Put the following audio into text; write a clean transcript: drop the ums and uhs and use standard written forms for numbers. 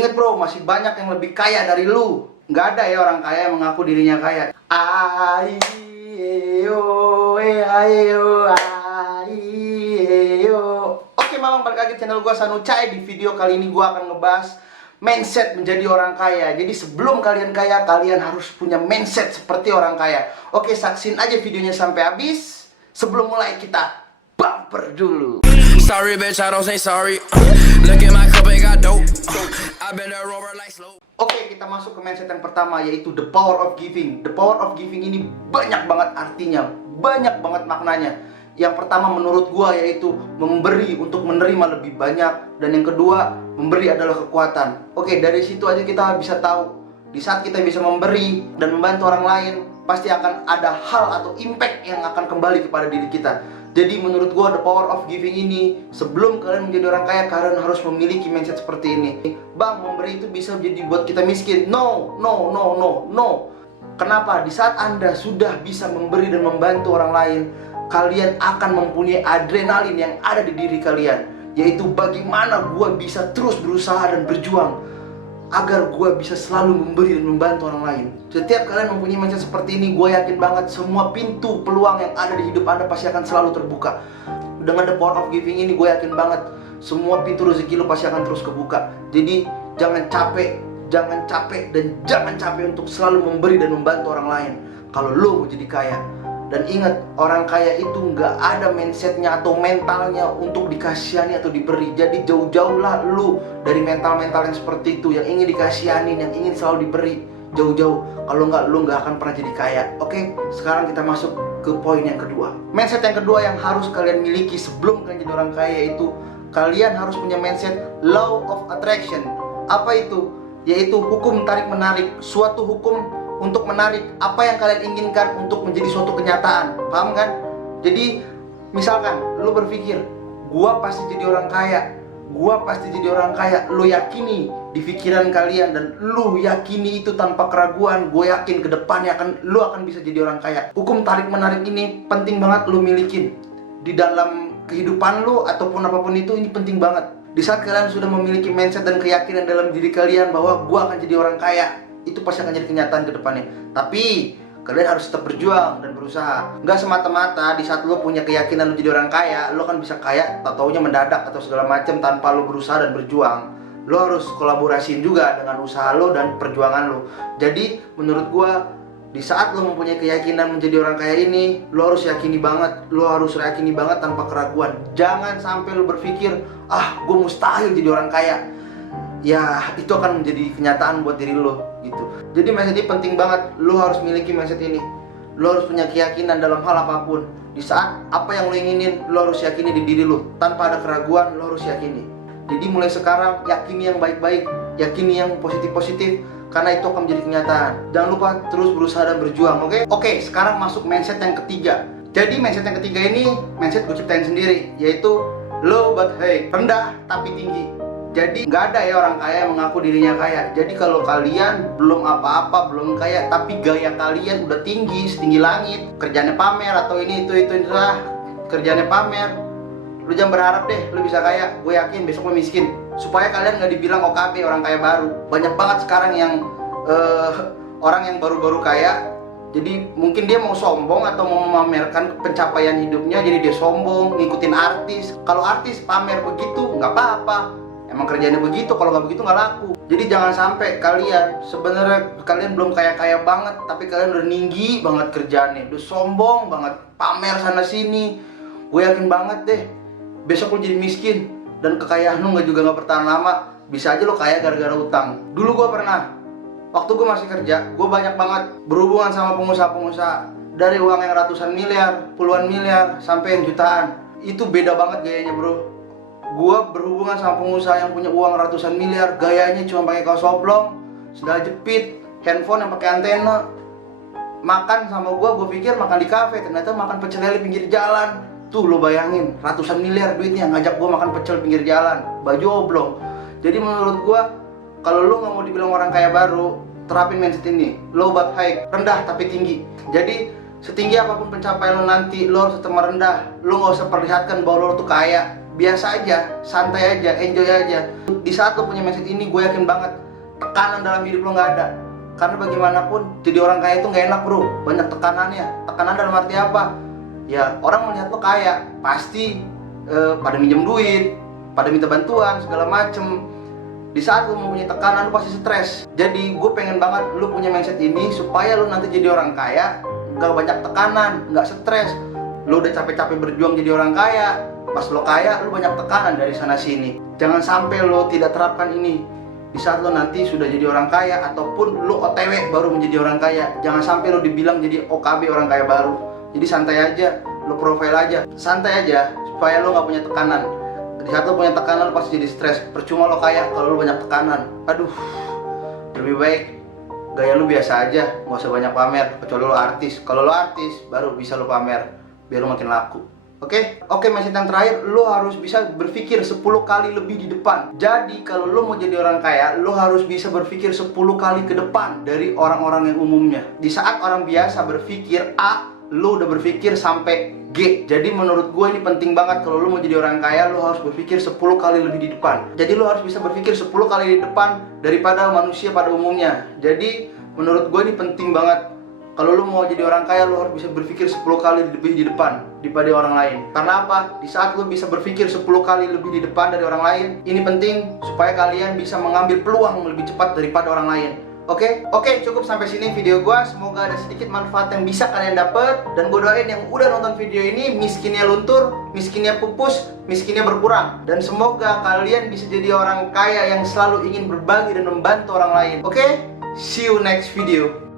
Ingat bro, masih banyak yang lebih kaya dari lu. Nggak ada ya orang kaya yang mengaku dirinya kaya. Ayo, ayo, ayo. Oke mamang, balik lagi channel gua Sanucai. Di video kali ini gua akan ngebahas mindset menjadi orang kaya. Jadi sebelum kalian kaya, kalian harus punya mindset seperti orang kaya. Oke, saksin aja videonya sampai habis. Sebelum mulai kita bumper dulu. Sorry, bitch, I don't say sorry. Look at my cup, it got dope. I been a rover like slow. Oke, kita masuk ke mindset yang pertama, yaitu the power of giving. The power of giving ini banyak banget artinya, banyak banget maknanya. Yang pertama menurut gua yaitu memberi untuk menerima lebih banyak. Dan yang kedua, memberi adalah kekuatan. Oke, dari situ aja kita bisa tahu, di saat kita bisa memberi dan membantu orang lain, pasti akan ada hal atau impact yang akan kembali kepada diri kita. Jadi menurut gua the power of giving ini, sebelum kalian menjadi orang kaya, kalian harus memiliki mindset seperti ini. Bang, memberi itu bisa jadi buat kita miskin. No. Kenapa? Di saat Anda sudah bisa memberi dan membantu orang lain, kalian akan mempunyai adrenalin yang ada di diri kalian, yaitu bagaimana gua bisa terus berusaha dan berjuang agar gue bisa selalu memberi dan membantu orang lain. Setiap kalian mempunyai mindset seperti ini, gue yakin banget semua pintu peluang yang ada di hidup Anda pasti akan selalu terbuka. Dengan the power of giving ini, gue yakin banget semua pintu rezeki lo pasti akan terus kebuka. Jadi jangan capek dan jangan capek untuk selalu memberi dan membantu orang lain kalau lo mau jadi kaya. Dan ingat, orang kaya itu nggak ada mindsetnya atau mentalnya untuk dikasihani atau diberi. Jadi jauh-jauhlah lu dari mental-mental yang seperti itu, yang ingin dikasihanin, yang ingin selalu diberi. Jauh-jauh, kalau nggak, lu nggak akan pernah jadi kaya. Oke, sekarang kita masuk ke poin yang kedua. Mindset yang kedua yang harus kalian miliki sebelum kalian jadi orang kaya itu, kalian harus punya mindset law of attraction. Apa itu? Yaitu hukum tarik-menarik. Suatu hukum untuk menarik apa yang kalian inginkan untuk menjadi suatu kenyataan. Paham kan? Jadi misalkan lu berpikir, gua pasti jadi orang kaya, lu yakini di pikiran kalian dan lu yakini itu tanpa keraguan, gue yakin ke depannya lu akan bisa jadi orang kaya. Hukum tarik menarik ini penting banget lu milikin di dalam kehidupan lu ataupun apapun itu. Ini penting banget. Di saat kalian sudah memiliki mindset dan keyakinan dalam diri kalian bahwa gua akan jadi orang kaya, itu pasti akan jadi kenyataan ke depannya. Tapi kalian harus tetap berjuang dan berusaha. Nggak semata-mata di saat lo punya keyakinan lo jadi orang kaya, lo kan bisa kaya tau-taunya mendadak atau segala macam tanpa lo berusaha dan berjuang. Lo harus kolaborasiin juga dengan usaha lo dan perjuangan lo. Jadi menurut gua, di saat lo mempunyai keyakinan menjadi orang kaya ini, lo harus yakini banget tanpa keraguan. Jangan sampai lo berpikir, gue mustahil jadi orang kaya. Ya, itu akan menjadi kenyataan buat diri lo gitu. Jadi mindset ini penting banget. Lo harus miliki mindset ini. Lo harus punya keyakinan dalam hal apapun. Di saat apa yang lo inginin, lo harus yakini di diri lo. Tanpa ada keraguan, lo harus yakini. Jadi mulai sekarang, yakini yang baik-baik, yakini yang positif-positif, karena itu akan menjadi kenyataan. Jangan lupa terus berusaha dan berjuang, oke? Oke, sekarang masuk mindset yang ketiga. Jadi mindset yang ketiga ini, mindset gue ciptain sendiri, yaitu low but high, rendah tapi tinggi. Jadi nggak ada ya orang kaya yang mengaku dirinya kaya. Jadi kalau kalian belum apa-apa, belum kaya, tapi gaya kalian udah tinggi, setinggi langit, kerjanya pamer atau ini itu lah, kerjanya pamer, lu jangan berharap deh lu bisa kaya. Gue yakin besok lu miskin. Supaya kalian nggak dibilang OKB, orang kaya baru. Banyak banget sekarang yang orang yang baru-baru kaya. Jadi mungkin dia mau sombong atau mau memamerkan pencapaian hidupnya, jadi dia sombong, ngikutin artis. Kalau artis pamer begitu nggak apa-apa. Emang kerjanya begitu, kalau nggak begitu nggak laku. Jadi jangan sampai kalian, sebenarnya kalian belum kaya-kaya banget, tapi kalian udah tinggi banget kerjaannya, udah sombong banget, pamer sana sini. Gue yakin banget deh, besok lo jadi miskin dan kekayaan lo nggak bertahan lama. Bisa aja lo kaya gara-gara utang. Dulu gue pernah, waktu gue masih kerja, gue banyak banget berhubungan sama pengusaha-pengusaha. Dari uang yang ratusan miliar, puluhan miliar, sampai yang jutaan. Itu beda banget gayanya bro. Gua berhubungan sama pengusaha yang punya uang ratusan miliar, gayanya cuma pakai kaos oblong, sendal jepit, handphone yang pakai antena. Makan sama gua pikir makan di kafe, ternyata makan pecel lele pinggir jalan. Tuh lo bayangin, ratusan miliar duitnya ngajak gua makan pecel pinggir jalan, baju oblong. Jadi menurut gua, kalau lo nggak mau dibilang orang kaya baru, terapin mindset ini, low but high, rendah tapi tinggi. Jadi setinggi apapun pencapaian lo nanti, lo harus tetap merendah. Lo nggak usah perlihatkan bahwa lo tuh kaya. biasa aja, santai aja, enjoy aja. Di saat lo punya mindset ini, gue yakin banget tekanan dalam hidup lo nggak ada. Karena bagaimanapun jadi orang kaya itu nggak enak bro, banyak tekanannya. Tekanan dalam arti apa? Ya orang melihat lo kaya, pasti pada minjem duit, pada minta bantuan segala macem. Di saat lo mempunyai tekanan, lo pasti stres. Jadi gue pengen banget lo punya mindset ini supaya lo nanti jadi orang kaya nggak banyak tekanan, nggak stres. Lo udah capek-capek berjuang jadi orang kaya, pas lo kaya lo banyak tekanan dari sana sini. Jangan sampai lo tidak terapkan ini di saat lo nanti sudah jadi orang kaya ataupun lo OTW baru menjadi orang kaya. Jangan sampai lo dibilang jadi OKB orang kaya baru. Jadi santai aja, lo profile aja, santai aja supaya lo nggak punya tekanan. Di saat lo punya tekanan lo pasti jadi stres. Percuma lo kaya kalau lo banyak tekanan. Aduh, lebih baik gaya lo biasa aja, nggak usah banyak pamer. Kecuali lo artis. Kalau lo artis baru bisa lo pamer, biar lo makin laku. Oke, mindset yang terakhir, lo harus bisa berpikir 10 kali lebih di depan. Jadi kalau lo mau jadi orang kaya, lo harus bisa berpikir 10 kali ke depan dari orang-orang yang umumnya. Di saat orang biasa berpikir A, lo udah berpikir sampai G. Jadi menurut gue ini penting banget. Kalau lo mau jadi orang kaya, lo harus berpikir 10 kali lebih di depan. Jadi lo harus bisa berpikir 10 kali di depan daripada manusia pada umumnya. Jadi menurut gue ini penting banget. Kalau lo mau jadi orang kaya, lo harus bisa berpikir 10 kali lebih di depan daripada orang lain. Karena apa? Di saat lo bisa berpikir 10 kali lebih di depan dari orang lain, ini penting supaya kalian bisa mengambil peluang lebih cepat daripada orang lain. Oke, cukup sampai sini video gue. Semoga ada sedikit manfaat yang bisa kalian dapat. Dan gue doain yang udah nonton video ini, miskinnya luntur, miskinnya pupus, miskinnya berkurang. Dan semoga kalian bisa jadi orang kaya yang selalu ingin berbagi dan membantu orang lain. Oke, see you next video.